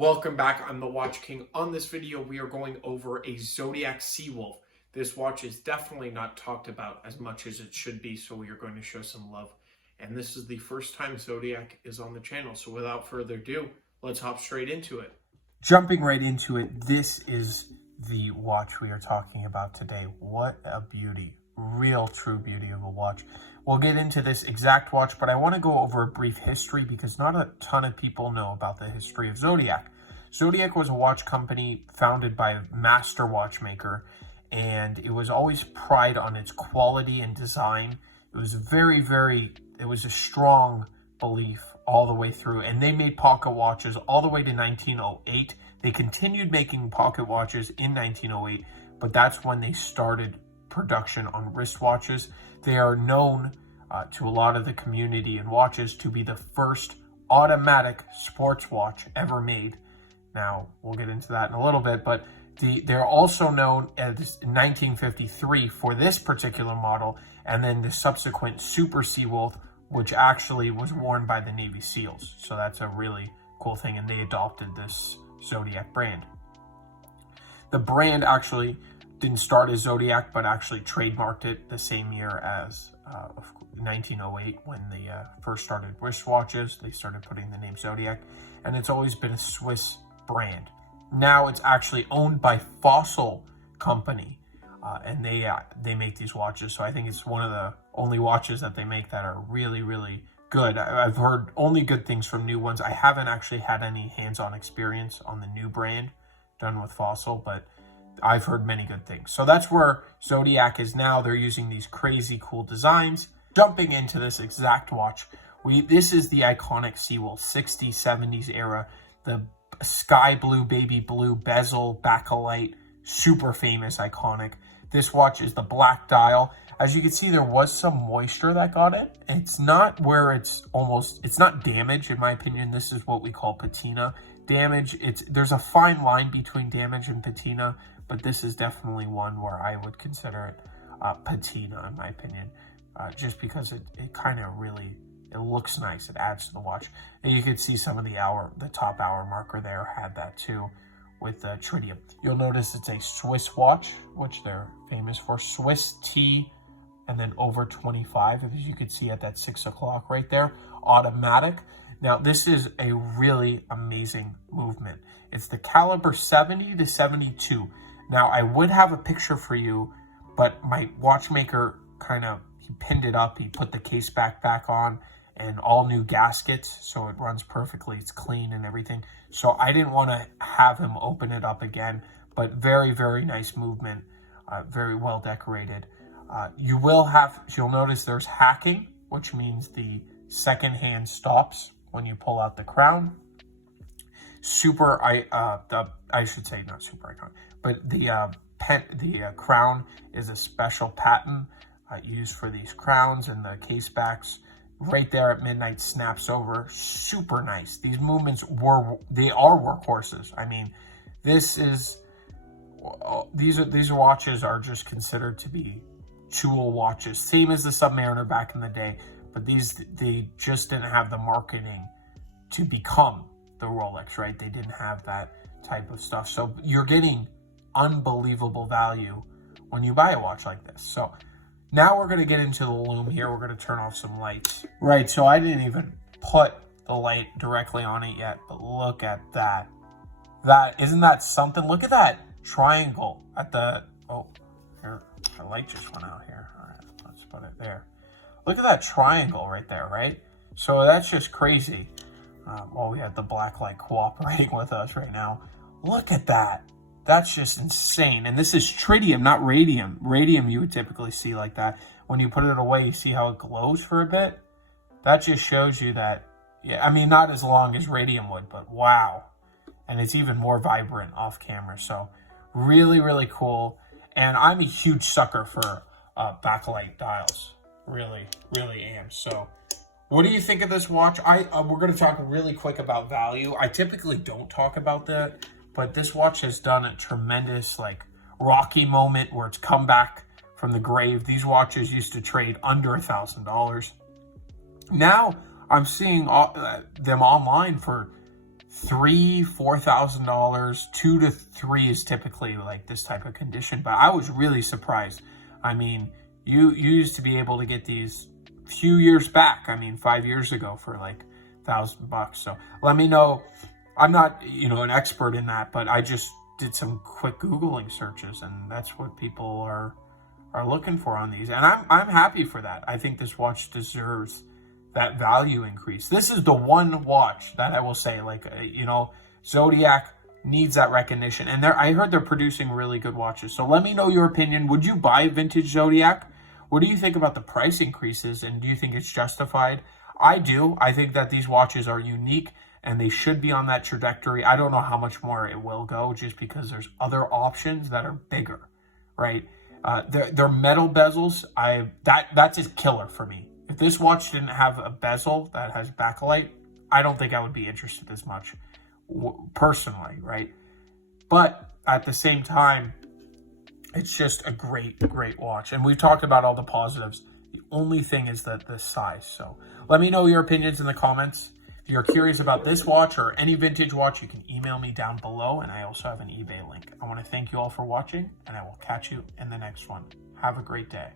Welcome back. I'm the Watch King. On this video, we are going over a Zodiac Seawolf. This watch is definitely not talked about as much as it should be, so we are going to show some love. And this is the first time Zodiac is on the channel. So without further ado, let's hop straight into it. Jumping right into it, this is the watch we are talking about today. What a beauty. Real true beauty of a watch. We'll get into this exact watch, but I want to go over a brief history because not a ton of people know about the history of Zodiac. Zodiac was a watch company founded by a master watchmaker, and it was always pride on its quality and design. It was it was a strong belief all the way through, and they made pocket watches all the way to 1908. They continued making pocket watches in 1908, but that's when they started production on wristwatches. They are known to a lot of the community and watches to be the first automatic sports watch ever made. Now, we'll get into that in a little bit, but they're also known as 1953 for this particular model, and then the subsequent Super Seawolf, which actually was worn by the Navy SEALs. So that's a really cool thing, and they adopted this Zodiac brand. The brand actually didn't start as Zodiac, but actually trademarked it the same year as 1908 when they first started wristwatches. They started putting the name Zodiac, and it's always been a Swiss brand. Now it's actually owned by Fossil Company, and they make these watches. So I think it's one of the only watches that they make that are really, really good. I've heard only good things from new ones. I haven't actually had any hands-on experience on the new brand done with Fossil, but I've heard many good things. So that's where Zodiac is now. They're using these crazy cool designs. Jumping into this exact watch, this is the iconic Seawolf 60s, 70s era. The sky blue, baby blue bezel, backlight, super famous, iconic. This watch is the black dial. As you can see, there was some moisture that got in. It's not where it's not damage, in my opinion. This is what we call patina. Damage, there's a fine line between damage and patina, but this is definitely one where I would consider it patina, in my opinion, just because it kind of really, it looks nice. It adds to the watch. And you can see some of the top hour marker there had that too with tritium. You'll notice it's a Swiss watch, which they're famous for. Swiss T and then over 25, as you can see at that 6 o'clock right there, automatic. Now, this is a really amazing movement. It's the caliber 70 to 72. Now, I would have a picture for you, but my watchmaker he pinned it up. He put the case back on and all new gaskets, so it runs perfectly. It's clean and everything. So I didn't want to have him open it up again, but very, very nice movement. Very well decorated. You'll notice there's hacking, which means the second hand stops when you pull out the crown. I should say not super iconic, but the crown is a special patent used for these crowns, and the case backs right there at midnight snaps over. Super nice. These movements they are workhorses. I mean, these watches are just considered to be jewel watches, same as the Submariner back in the day, but they just didn't have the marketing to become the Rolex, right? They didn't have that type of stuff. So you're getting unbelievable value when you buy a watch like this. So now we're going to get into the lume here. We're going to turn off some lights. Right, so I didn't even put the light directly on it yet, but look at that. Isn't that something? Look at that triangle at the, here, the light just went out here. All right, let's put it there. Look at that triangle right there, right? So that's just crazy. We have the black light cooperating with us right now. Look at that. That's just insane. And this is tritium, not radium. Radium you would typically see like that. When you put it away, you see how it glows for a bit? That just shows you that, yeah, I mean, not as long as radium would, but wow. And it's even more vibrant off camera. So really, really cool. And I'm a huge sucker for backlight dials. Really, really am. So what do you think of this watch? We're going to talk really quick about value. I typically don't talk about that, but this watch has done a tremendous Rocky moment where it's come back from the grave. These watches used to trade under $1,000. Now I'm seeing them online for $4,000, 2 to 3 is typically like this type of condition. But I was really surprised. I mean, you used to be able to get these few years back. I mean, 5 years ago for like $1,000. So let me know. I'm not, an expert in that, but I just did some quick Googling searches, and that's what people are looking for on these. And I'm happy for that. I think this watch deserves that value increase. This is the one watch that I will say, like, Zodiac needs that recognition. And I heard they're producing really good watches. So let me know your opinion. Would you buy vintage Zodiac? What do you think about the price increases, and do you think it's justified? I do. I think that these watches are unique and they should be on that trajectory. I don't know how much more it will go, just because there's other options that are bigger, right? Their metal bezels, that's a killer for me. If this watch didn't have a bezel that has backlight, I don't think I would be interested as much, personally, right? But at the same time, it's just a great watch. And we've talked about all the positives. The only thing is that the size. So let me know your opinions in the comments. If you're curious about this watch or any vintage watch, you can email me down below, and I also have an eBay link. I want to thank you all for watching, and I will catch you in the next one. Have a great day.